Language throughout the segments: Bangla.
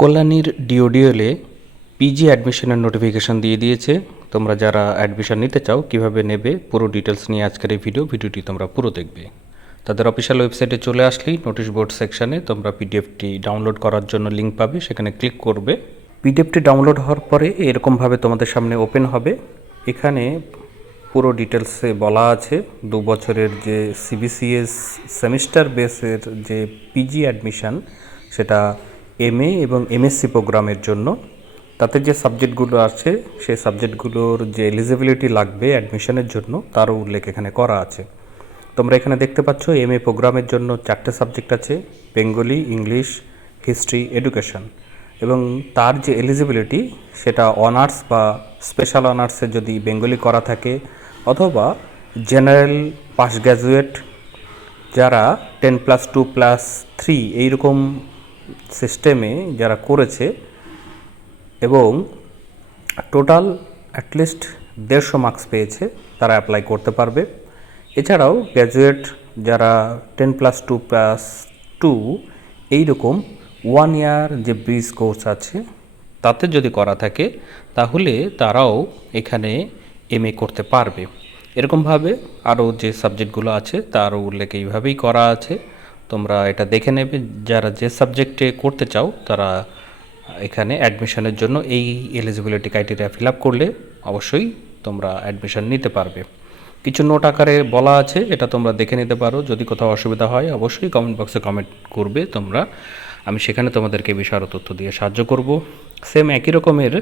কল্যাণীর ডিওডিওলে পিজি অ্যাডমিশনের নোটিফিকেশন দিয়ে দিয়েছে। তোমরা যারা অ্যাডমিশন নিতে চাও, কীভাবে নেবে, পুরো ডিটেলস নিয়ে আজকের এই ভিডিও ভিডিওটি তোমরা পুরো দেখবে। তাদের অফিসিয়াল ওয়েবসাইটে চলে আসলেই নোটিশ বোর্ড সেকশানে তোমরা পিডিএফটি ডাউনলোড করার জন্য লিঙ্ক পাবে। সেখানে ক্লিক করবে। পিডিএফটি ডাউনলোড হওয়ার পরে এরকমভাবে তোমাদের সামনে ওপেন হবে। এখানে পুরো ডিটেলসে বলা আছে, দু বছরের যে সিবিসিএস সেমিস্টার বেসের যে পিজি অ্যাডমিশন সেটা এমএ এবং এমএসসি প্রোগ্রামের জন্য। তাতে যে সাবজেক্টগুলো আছে, সেই সাবজেক্টগুলোর যে এলিজিবিলিটি লাগবে অ্যাডমিশনের জন্য তারও উল্লেখ এখানে করা আছে। তোমরা এখানে দেখতে পাচ্ছ এমএ প্রোগ্রামের জন্য চারটে সাবজেক্ট আছে বেঙ্গলি ইংলিশ হিস্ট্রি এডুকেশন এবং তার যে এলিজিবিলিটি সেটা অনার্স বা স্পেশাল অনার্সে যদি বেঙ্গলি করা থাকে, অথবা জেনারেল পাস গ্র্যাজুয়েট যারা ten plus two plus three এইরকম সিস্টেমে যারা করেছে এবং টোটাল অ্যাটলিস্ট দেড়শো মার্কস পেয়েছে, তারা অ্যাপ্লাই করতে পারবে। এছাড়াও গ্র্যাজুয়েট যারা ten plus two plus two এইরকম ওয়ান ইয়ার যে ব্রিজ কোর্স আছে, তাতে যদি করা থাকে, তাহলে তারাও এখানে এমএ করতে পারবে। এরকমভাবে আরও যে সাবজেক্টগুলো আছে তারও উল্লেখ এইভাবেই করা আছে। তোমরা এটা দেখে নেবে, যারা যে সাবজেক্টে করতে চাও, তারা এখানে অ্যাডমিশনের জন্য এই এলিজিবিলিটি ক্রাইটেরিয়া ফিল আপ করলে অবশ্যই তোমরা অ্যাডমিশন নিতে পারবে। কিছু নোট আকারে বলা আছে, এটা তোমরা দেখে নিতে পারো। যদি কোথাও অসুবিধা হয়, অবশ্যই কমেন্ট বক্সে কমেন্ট করবে তোমরা। আমি সেখানে তোমাদেরকে বিষয়ে তথ্য দিয়ে সাহায্য করব। সেম একই রকমের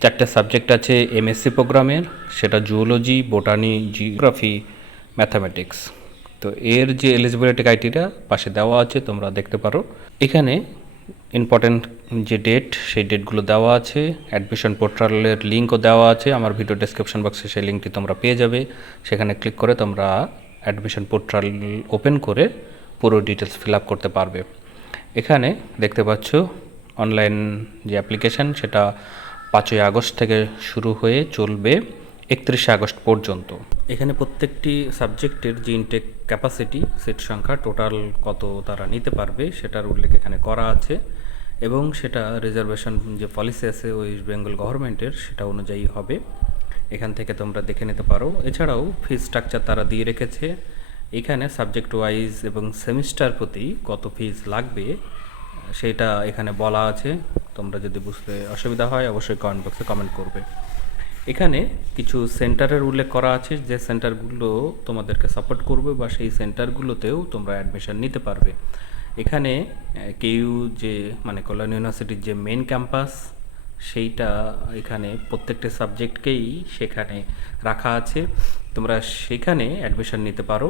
চারটে সাবজেক্ট আছে এমএসসি প্রোগ্রামের সেটা জুওলজি বোটানি জিওগ্রাফি ম্যাথামেটিক্স তো এর যে এলিজিবিলিটি ক্রাইটেরিয়া পাশে দেওয়া আছে, তোমরা দেখতে পারো। এখানে ইম্পর্টেন্ট যে ডেট সেই ডেটগুলো দেওয়া আছে। অ্যাডমিশন পোর্টালের লিঙ্কও দেওয়া আছে। আমার ভিডিও ডেসক্রিপশন বক্সে সেই লিঙ্কটি তোমরা পেয়ে যাবে। সেখানে ক্লিক করে তোমরা অ্যাডমিশন পোর্টাল ওপেন করে পুরো ডিটেলস ফিল আপ করতে পারবে। এখানে দেখতে পাচ্ছ অনলাইন যে অ্যাপ্লিকেশান সেটা পাঁচই আগস্ট থেকে শুরু হয়ে চলবে। একত্রিশে আগস্ট পর্যন্ত। এখানে প্রত্যেকটি সাবজেক্টের যে ইনটেক ক্যাপাসিটি সিট সংখ্যা টোটাল কত তারা নিতে পারবে, সেটার উল্লেখ এখানে করা আছে। এবং সেটা রিজার্ভেশন যে পলিসি আছে ওয়েস্ট বেঙ্গল গভর্নমেন্টের সেটা অনুযায়ী হবে। এখান থেকে তোমরা দেখে নিতে পারো। এছাড়াও ফিস স্ট্রাকচার তারা দিয়ে রেখেছে। এখানে সাবজেক্ট ওয়াইজ এবং সেমিস্টার প্রতি কত ফিজ লাগবে, সেটা এখানে বলা আছে। তোমরা যদি বুঝতে অসুবিধা হয়, অবশ্যই কমেন্ট বক্সে কমেন্ট করবে। এখানে কিছু সেন্টারের উল্লেখ করা আছে যে সেন্টারগুলো তোমাদেরকে সাপোর্ট করবে বা সেই সেন্টারগুলোতেও তোমরা অ্যাডমিশন নিতে পারবে। এখানে কেউ যে মানে কল্যাণ ইউনিভার্সিটির যে মেন ক্যাম্পাস সেইটা এখানে প্রত্যেকটা সাবজেক্টকেই সেখানে রাখা আছে। তোমরা সেখানে অ্যাডমিশন নিতে পারো।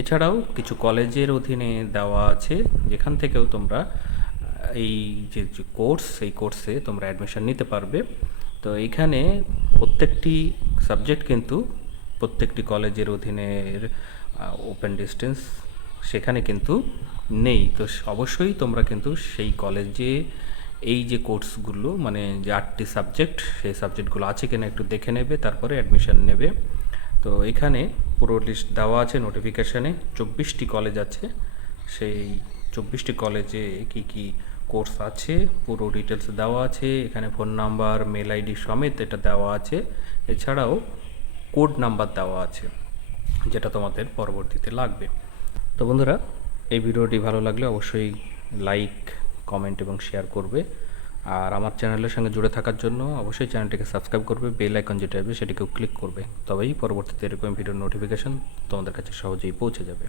এছাড়াও কিছু কলেজের অধীনে দেওয়া আছে, যেখান থেকেও তোমরা এই যে কোর্স সেই কোর্সে তোমরা অ্যাডমিশন নিতে পারবে। তো এইখানে প্রত্যেকটি সাবজেক্ট কিন্তু প্রত্যেকটি কলেজের অধীনের ওপেন ডিস্টেন্স সেখানে কিন্তু নেই। তো অবশ্যই তোমরা কিন্তু সেই কলেজে এই যে কোর্সগুলো মানে যে আটটি সাবজেক্ট সেই সাবজেক্টগুলো আছে কিনা একটু দেখে নেবে, তারপরে অ্যাডমিশন নেবে। তো এখানে পুরো লিস্ট দেওয়া আছে নোটিফিকেশানে চব্বিশটি কলেজ আছে। সেই চব্বিশটি কলেজে কি কি কোর্স আছে, পুরো ডিটেলস দেওয়া আছে, এখানে ফোন নাম্বার মেল আইডি সমেত এটা দেওয়া আছে। এছাড়াও কোড নাম্বার দেওয়া আছে, যেটা তোমাদের পরবর্তীতে লাগবে। তো বন্ধুরা, এই ভিডিওটি ভালো লাগলে অবশ্যই লাইক কমেন্ট এবং শেয়ার করবে। আর আমার চ্যানেলের সঙ্গে জুড়ে থাকার জন্য অবশ্যই চ্যানেলটিকে সাবস্ক্রাইব করবে বেল আইকন যেটা আসবে সেটিকেও ক্লিক করবে। তবেই পরবর্তীতে এরকম ভিডিওর নোটিফিকেশান তোমাদের কাছে সহজেই পৌঁছে যাবে।